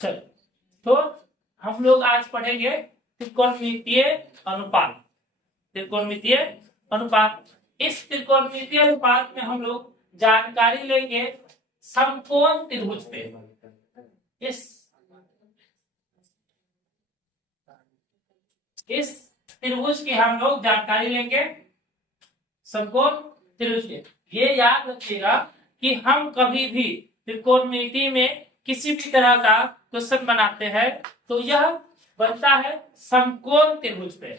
चलो, तो हम लोग आज पढ़ेंगे त्रिकोणमितीय अनुपात। त्रिकोणमितीय अनुपात, इस त्रिकोणमितीय अनुपात में हम लोग जानकारी लेंगे समकोण त्रिभुज पे। इस त्रिभुज की हम लोग जानकारी लेंगे, समकोण त्रिभुज के। ये याद रखिएगा कि हम कभी भी त्रिकोणमिति में किसी भी तरह का क्वेश्चन बनाते हैं तो यह बनता है समकोण त्रिभुज पे।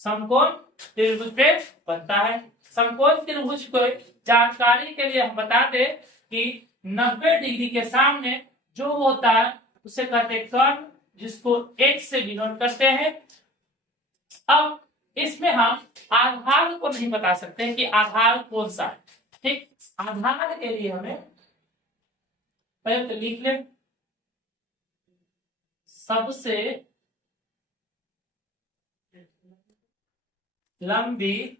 समकोण त्रिभुज पे बनता है। समकोण त्रिभुज को जानकारी के लिए हम बता दें कि 90 डिग्री के सामने जो होता है उसे कहते हैं कर्ण, जिसको H से डिनोट करते हैं। अब इसमें हम आधार को नहीं बता सकते कि आधार कौन सा है। ठीक, आधार के लिए हमें पहले तो लिख लें सबसे लंबी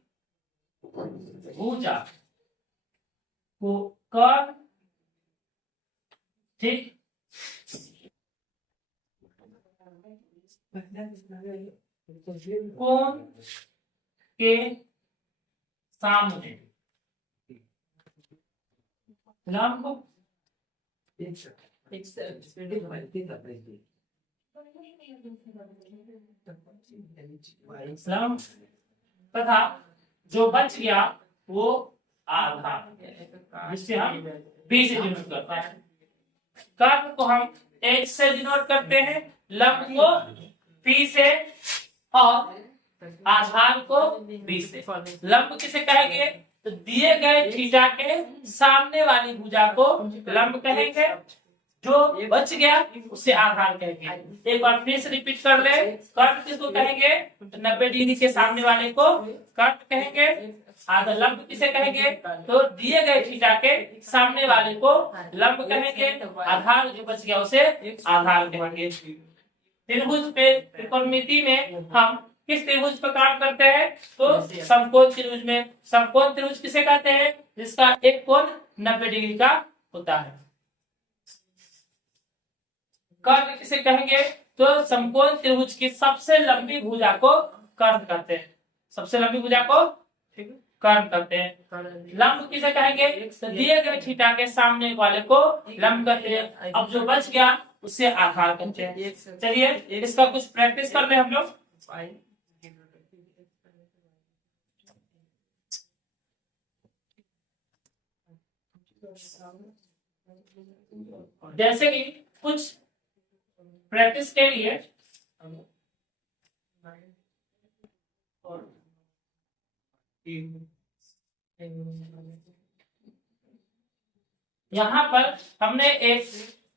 भुजा को कर्ण, ठीक, कोण के सामने लंब तथा जो बच गया वो आधार, जिससे हम बी से डिनोट करते हैं। कर्ण को हम H से डिनोट करते हैं, लंब को P से और आधार को B से। लंब किसे कहेंगे तो दिए गए थीटा के सामने वाली भुजा को लंब कहेंगे, जो बच गया उसे आधार कहेंगे। एक बार फिर से रिपीट कर ले, कर्ण किसको कहेंगे 90 डिग्री के सामने वाले को कर्ण कहेंगे। आधा लंब किसे कहेंगे तो दिए गए थीटा के सामने वाले को लंब कहेंगे, आधार जो बच गया उसे आधार कहेंगे। त्रिभुज पे, त्रिकोणमिति में हम किस त्रिभुज पर काम करते हैं तो समकोण त्रिभुज में। समकोण त्रिभुज किसे कहते हैं जिसका एक कोण 90 डिग्री का होता है। कर्ण किसे कहेंगे तो समकोण त्रिभुज की सबसे लंबी भुजा को कर्ण कहते हैं। सबसे लंबी भुजा को कर्ण कहते हैं। लंब किसे कहेंगे तो दिए गए थीटा के सामने वाले को लंब कहते हैं। अब जो बच गया उसे आधार कहते हैं। चलिए इसका कुछ प्रैक्टिस कर ले हम लोग। जैसे कि कुछ प्रैक्टिस के लिए यहाँ पर हमने एक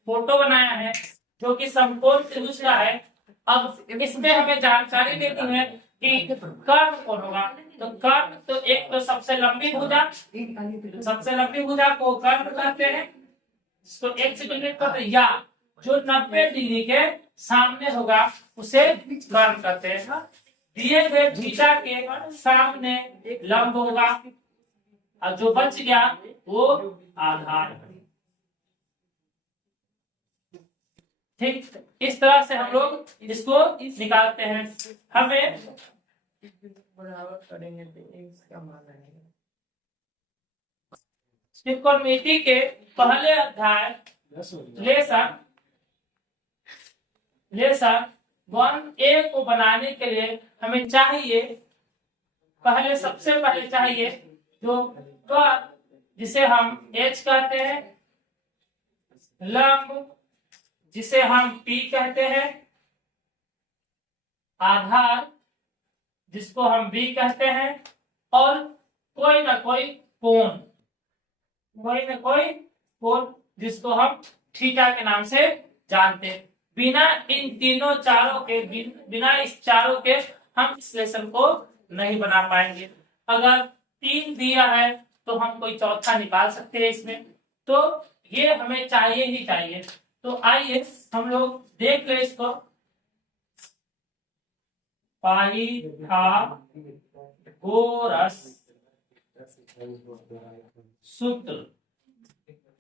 फोटो बनाया है जो कि समकोण त्रिभुज का है। अब इसमें हमें जानकारी देती है कि कर्ण कौन होगा। तो कर्ण तो एक तो सबसे लंबी भुजा, सबसे लंबी भुजा को कर्ण कहते हैं, जिसको एक से डिनोट करते हैं, या जो 90 डिग्री के सामने होगा उसे कर्ण कहते हैं। दिए गए थीटा के सामने लंब होगा और जो बच गया वो आधार। ठीक, इस तरह से हम लोग इसको निकालते हैं। हमें त्रिकोणमिति के पहले अध्याय लेसन 1A को बनाने के लिए हमें चाहिए, पहले सबसे पहले चाहिए जो कर्ण जिसे हम H कहते हैं, लंब जिसे हम P कहते हैं, आधार जिसको हम B कहते हैं, और कोई ना कोई कोण, कोई ना कोई कोण जिसको हम थीटा के नाम से जानते हैं। बिना इन तीनों चारों के, बिना इस चारों के हम इस लेसन को नहीं बना पाएंगे। अगर 3 दिया है तो हम कोई चौथा निकाल सकते हैं इसमें, तो ये हमें चाहिए ही चाहिए। तो आइए हम लोग देख ले इसको। पाइथागोरस सूत्र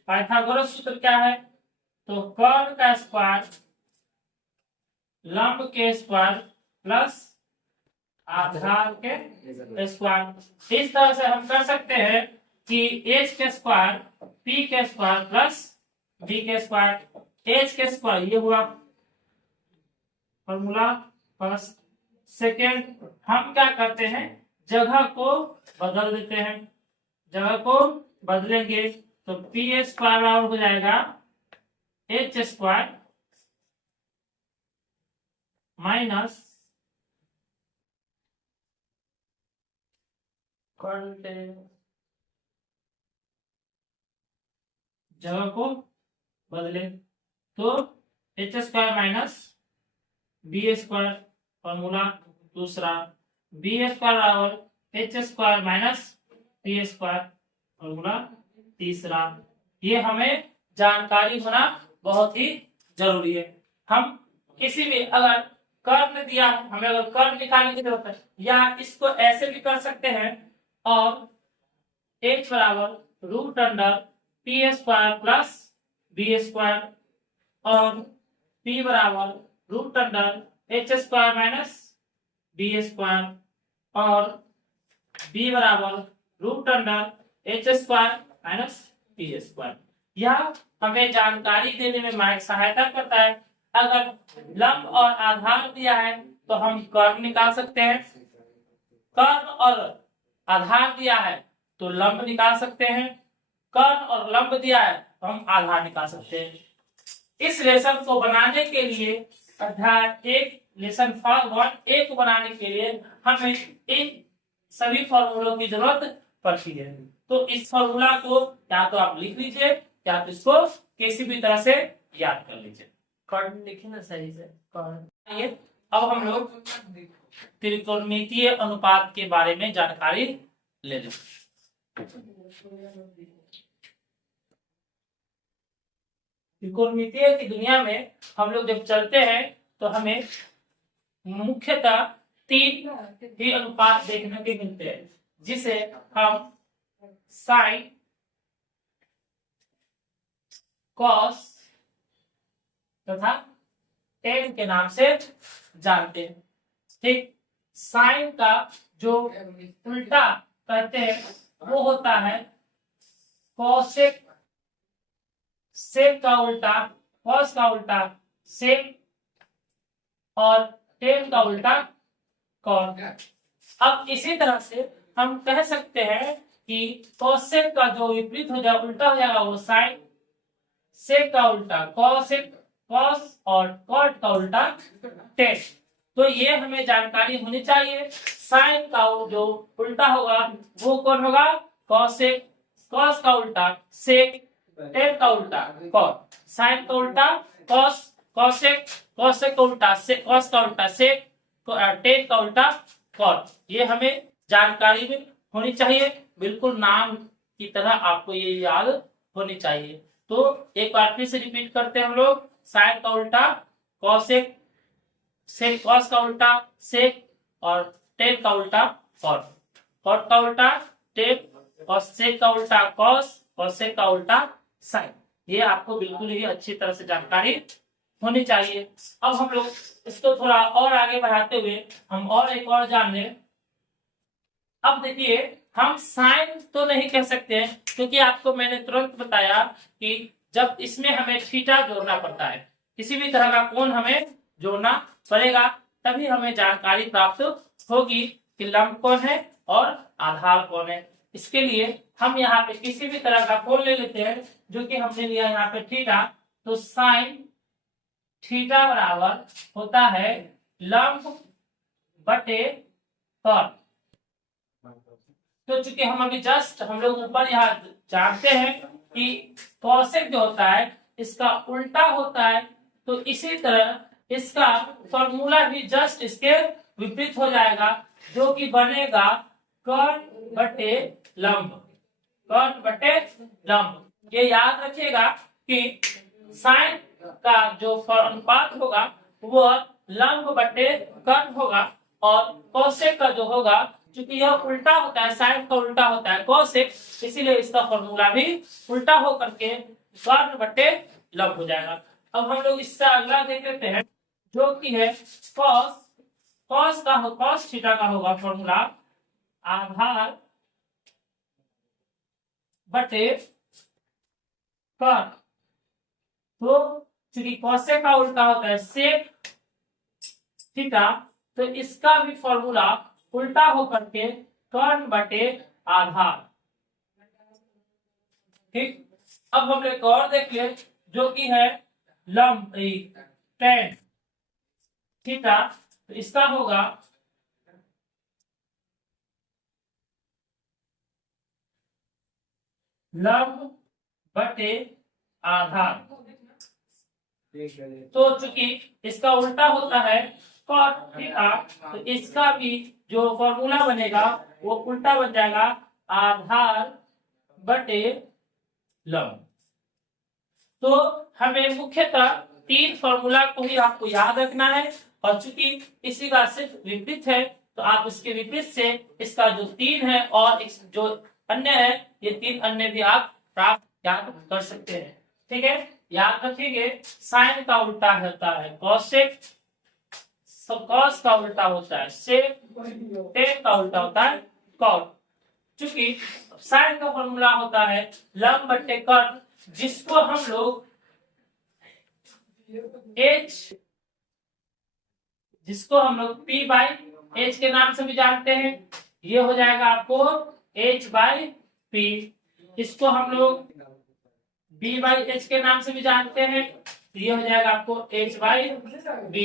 पाइथागोरस सूत्र क्या है? तो कर्ण का स्क्वायर लंब के स्क्वायर प्लस आधार के स्क्वायर। इस तरह से हम कर सकते हैं कि एच के स्क्वायर पी के स्क्वायर प्लस बी के स्क्वायर। एच के स्क्वायर ये हुआ फॉर्मूला फर्स्ट। सेकेंड, हम क्या करते हैं, जगह को बदल देते हैं। जगह को बदलेंगे तो पी स्क्वायर बराबर हो जाएगा एच स्क्वायर माइनस जगह को बदले तो H square minus B square formula दूसरा। बी स्क्वायर बराबर H square minus P square formula तीसरा। ये हमें जानकारी होना बहुत ही जरूरी है। हम किसी भी अगर कर्ण दिया, हमें अगर कर्ण निकालने की जरूरत है, या इसको ऐसे भी कर सकते हैं और h बराबर root under P square plus B square और p बराबर root under H square minus B square और b बराबर root under H square minus B square. यह हमें जानकारी देने में सहायता करता है। अगर लंब और आधार दिया है तो हम कर्ण निकाल सकते हैं, कर्ण और आधार दिया है तो लंब निकाल सकते हैं, कर्ण और लंब दिया है तो हम आधार निकाल सकते हैं। इस लेसन को बनाने के लिए अध्याय एक लेसन 1 को बनाने के लिए हमें इन सभी फॉर्मूलों की जरूरत पड़ती है। तो इस फॉर्मूला को या तो आप लिख लीजिए या तो इसको किसी भी तरह से याद कर लीजिए। कर्ण लिखे ना सही से कर्ण। अब हम लोग त्रिकोणमितीय अनुपात के बारे में जानकारी ले लें। त्रिकोणमितीय की दुनिया में हम लोग जब चलते हैं तो हमें मुख्यतः 3 ही अनुपात देखने को मिलते हैं, जिसे हम साइन, कॉस तथा टेन के नाम से जानते हैं। ठीक, साइन का जो उल्टा कहते हैं वो होता है कॉसेक, सेक का उल्टा कॉस का उल्टा सेक और टेन का उल्टा कॉन। अब इसी तरह से हम कह सकते हैं कि कॉसेक का जो विपरीत हो जाएगा, उल्टा हो जाएगा, वो साइन, सेक का उल्टा कॉसेक, कॉस और कॉट का उल्टा टेन। तो ये हमें जानकारी होनी चाहिए। साइन का जो उल्टा होगा वो कौन होगा, कॉसेक, कॉस का उल्टा सेक, टेन का उल्टा कॉट। साइन का उल्टा कॉस, कॉसेक, कॉसेक का उल्टा सेक, कॉस का उल्टा सेक, टेन का उल्टा कॉट। ये हमें जानकारी में होनी चाहिए, बिल्कुल नाम की तरह आपको ये याद होनी चाहिए। तो एक बार फिर से रिपीट करते हैं हम लोग। साइन का उल्टा कॉसेक, सेक, कॉस का उल्टा सेक और टेन का उल्टा कॉट, कॉट का उल्टा टेन, कॉसेक का उल्टा कॉस, कॉसेक का उल्टा साइन। ये आपको बिल्कुल ही अच्छी तरह से जानकारी होनी चाहिए। अब हम लोग इसको थोड़ा और आगे बढ़ाते हुए हम और एक और जान लें। अब देखिए, हम साइन तो नहीं कह सकते हैं क्योंकि आपको मैंने तुरंत बताया कि जब इसमें हमें थीटा जोड़ना पड़ता है, किसी भी तरह का कोण हमें जोड़ना पड़ेगा, तभी हमें जानकारी प्राप्त होगी कि लंब कौन है और आधार कौन है। इसके लिए हम यहाँ पे किसी भी तरह का कोण ले लेते हैं, जो कि हमने लिया यहाँ पे थीटा। तो साइन थीटा बराबर होता है लंब बटे कॉट। तो चूंकि हम अभी जस्ट हम लोग ऊपर यहाँ जानते हैं कि कॉसेक जो होता है इसका उल्टा होता है, तो इसी तरह इसका फॉर्मूला भी जस्ट इसके विपरीत हो जाएगा, जो कि बनेगा कॉट बटे लंब, कॉट बटे लंब। ये याद रखिएगा कि साइन का जो अनुपात होगा वो लंब बटे कॉट होगा और कॉसेक का जो होगा, क्योंकि यह उल्टा होता है, साइन का उल्टा होता है कॉसेक, इसीलिए इसका फॉर्मूला भी उल्टा हो करके कर्ण बटे लंब हो जाएगा। अब हम लोग इससे अगला देख लेते हैं, जो कि है कॉस थीटा का होगा फॉर्मूला आधार बटे कर्ण। तो चूंकि कॉसेक का उल्टा होता है सेक थीटा, तो इसका भी फॉर्मूला उल्टा होकर के कर्ण बटे आधार। ठीक, अब हम एक और देख ले, जो कि है लंब टेन थीटा, तो इसका होगा लंब बटे आधार। तो चूंकि इसका उल्टा होता है कॉट थीटा, तो इसका भी जो फॉर्मूला बनेगा वो उल्टा बन जाएगा आधार बटे लंब। तो हमें मुख्यतः तीन फॉर्मूला को ही आपको याद रखना है, और चूंकि इसी का सिर्फ विपरीत है तो आप इसके विपरीत से इसका जो तीन है और जो अन्य है, ये तीन अन्य भी आप प्राप्त याद कर सकते हैं। ठीक है, याद रखिएगा साइन का उल्टा होता है कॉसेक, कॉस का उल्टा होता है सेक, टेन का उल्टा होता है कॉट। चूंकि साइन का फॉर्मूला होता है लंब बटे कर्ण, जिसको हम लोग P बाई H के नाम से भी जानते हैं। ये हो जाएगा आपको H बाई P। इसको हम लोग B बाई H के नाम से भी जानते हैं, ये हो जाएगा आपको H बाई B।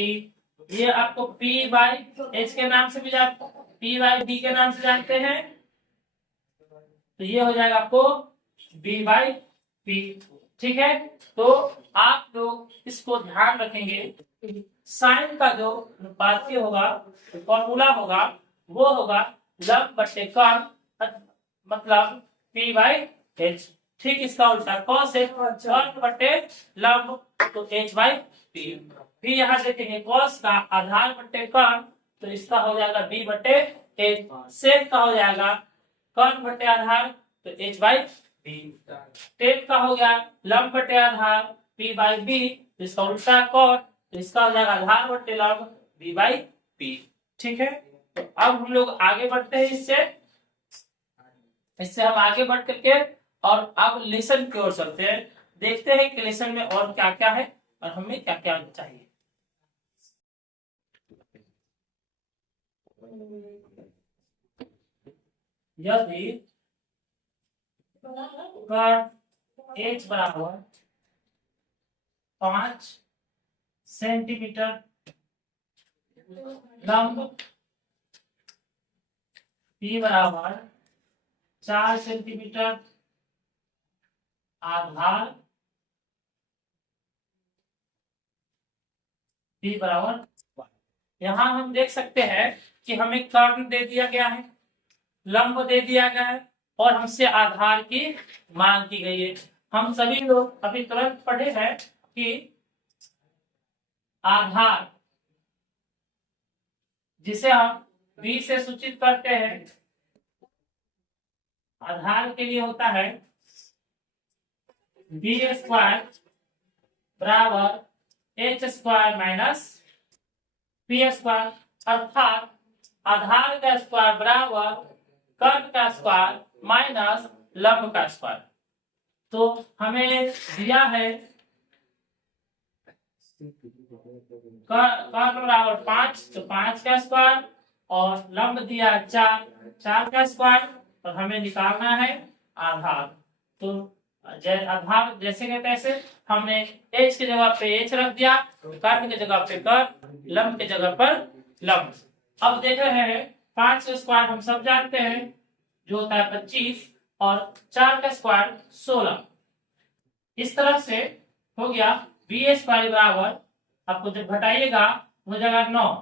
ये आपको P बाई H के नाम से भी P बाई D के नाम से जानते हैं, तो ये हो जाएगा आपको B बाई P। ठीक है, तो आप लोग इसको ध्यान रखेंगे, साइन का जो अनुपातीय होगा फॉर्मूला होगा वो होगा लंब बटे कर्ण, मतलब P बाई H। ठीक, इसका उल्टा कॉस है कर्ण बटे लंब, तो H बाई P। फिर यहाँ देखेंगे कॉस का आधार बटे कर्ण, तो इसका हो जाएगा B बटे H। सेक का हो जाएगा कर्ण बटे आधार, तो H बाई B। टेन का हो गया लंब बटे आधार P बाई B, तो इसका उल्टा कॉट, तो इसका हो जाएगा आधार बटे लंब B बाई P। ठीक है, तो अब हम लोग आगे बढ़ते हैं, इससे हम आगे बढ़ करके और अब लेसन की ओर चलते हैं, देखते हैं कि लेसन में और क्या क्या है और हमें क्या क्या चाहिए। यदि H बराबर 5 सेंटीमीटर लंब, P बराबर 4 सेंटीमीटर आधार, P बराबर, यहाँ हम देख सकते हैं कि हमें कर्ण दे दिया गया है, लंब दे दिया गया है और हमसे आधार की मांग की गई है। हम सभी लोग अभी तुरंत पढ़े हैं कि आधार, जिसे हम B से सूचित करते हैं, आधार के लिए होता है B स्क्वायर बराबर H square minus P square, अर्थात आधार का स्क्वायर बराबर कर्ण का स्क्वायर माइनस लंब का स्क्वायर। तो हमें दिया है कर्ण बराबर 5, तो 5 का स्क्वायर, और लंब दिया 4, 4 का स्क्वायर, और हमें निकालना है आधार। तो आधार जैसे के तैसे हमने H की जगह पे H रख दिया, कर्ण की जगह पे कर्ण, लंब की जगह पर लंब। अब देख रहे हैं 5 का स्क्वायर हम सब जानते हैं जो होता है 25, और 4 का स्क्वायर 16। इस तरह से हो गया B स्क्वायर बराबर, आपको जब घटाइएगा हो जाएगा 9,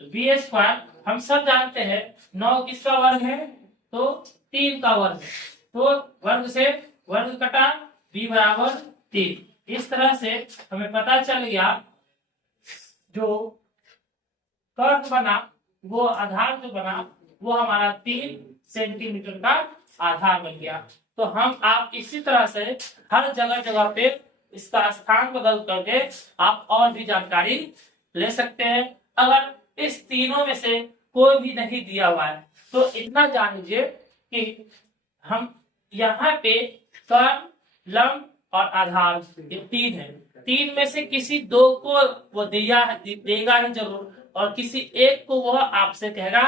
तो B स्क्वायर हम सब जानते हैं 9 किसका वर्ग है, तो 3 का वर्ग है, तो वर्ग से वर्ग कटा, B बराबर 3। इस तरह से हमें पता चल गया जो कर्ण बना, वो आधार जो बना वो हमारा 3 सेंटीमीटर का आधार बन गया। तो हम आप इसी तरह से हर जगह जगह पे इसका स्थान बदल करके आप और भी जानकारी ले सकते हैं। अगर इस तीनों में से कोई भी नहीं दिया हुआ है तो इतना जान लीजिए कि हम यहाँ पे कर्ण, लंब और आधार ये तीन है, तीन में से किसी दो को वो देगा ही जरूर, और किसी एक को वह आपसे कहेगा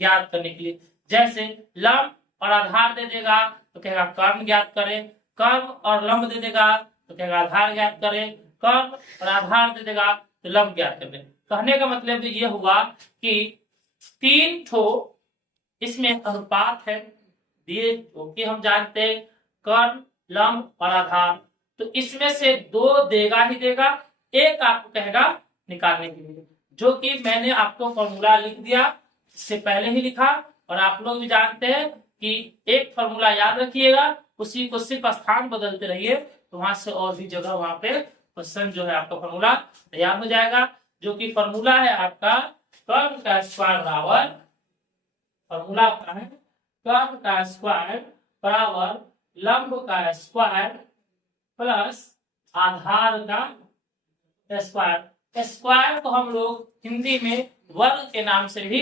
ज्ञात करने के लिए। जैसे लंब और आधार दे देगा तो कहेगा कर्ण ज्ञात करें, कर्ण और लंब दे देगा तो कहेगा आधार ज्ञात करें, कर्ण और आधार दे देगा तो लंब ज्ञात करें। कहने का मतलब ये हुआ कि तीन ठो इसमें अनुपात है दिए, क्योंकि हम जानते हैं कर्ण, लंब और आधार, तो इसमें से दो देगा ही देगा, एक आपको कहेगा निकालने के लिए, जो कि मैंने आपको फॉर्मूला लिख दिया, इससे पहले ही लिखा। और आप लोग भी जानते हैं कि एक फॉर्मूला याद रखिएगा, उसी को सिर्फ स्थान बदलते रहिए, तो वहां से और भी जगह वहां पे क्वेश्चन जो है आपका फॉर्मूला तैयार हो जाएगा, जो कि फॉर्मूला है आपका कर्ण का स्क्वायर बराबर, फॉर्मूला आपका है कर्ण का स्क्वायर बराबर लंब का स्क्वायर प्लस आधार का स्क्वायर। स्क्वायर को हम लोग हिंदी में वर्ग के नाम से भी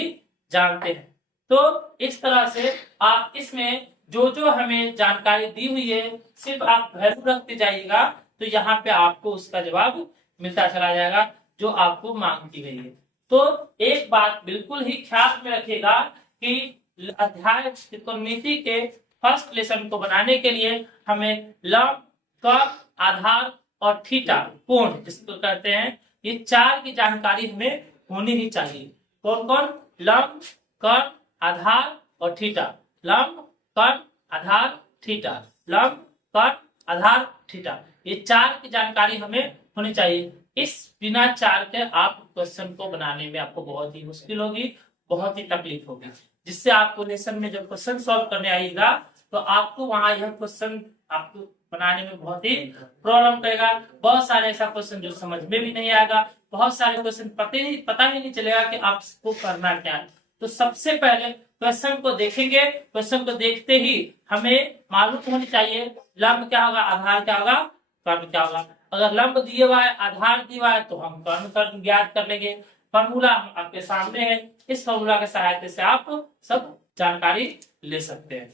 जानते हैं। तो इस तरह से आप इसमें जो जो हमें जानकारी दी हुई है सिर्फ आप वैल्यू रखते जाइएगा, तो यहाँ पे आपको उसका जवाब मिलता चला जाएगा जो आपको मांग की गई है। तो एक बात बिल्कुल ही ख्याल में रखिएगा कि अध्याय त्रिकोणमिति के फर्स्ट लेसन को बनाने के लिए हमें लंब, कर्ण, आधार और थीटा कोण जिसको कहते हैं, ये चार की जानकारी हमें होनी ही चाहिए। कौन कौन? लंब, कर्ण, आधार और थीटा। लंब, कर्ण, आधार, थीटा। लंब, कर्ण, आधार, थीटा, ये चार की जानकारी हमें होनी चाहिए। इस बिना चार के आप क्वेश्चन को बनाने में आपको बहुत ही मुश्किल होगी, बहुत ही तकलीफ होगी, जिससे आपको लेसन में जब क्वेश्चन सॉल्व करने आएगा तो आपको वहां यह क्वेश्चन आपको बनाने में बहुत ही प्रॉब्लम करेगा। बहुत सारे ऐसा क्वेश्चन जो समझ में भी नहीं आएगा, बहुत सारे क्वेश्चन पता ही नहीं चलेगा कि आपको करना क्या है। तो सबसे पहले क्वेश्चन को देखेंगे, क्वेश्चन को देखते ही हमें मालूम होनी चाहिए लंब क्या होगा, आधार क्या होगा, कर्ण क्या होगा। अगर लंब दिया हुआ है, आधार दिया हुआ है तो हम कर्ण ज्ञात कर लेंगे। फॉर्मूला आपके सामने है, इस फॉर्मूला की सहायता से आप सब जानकारी ले सकते हैं।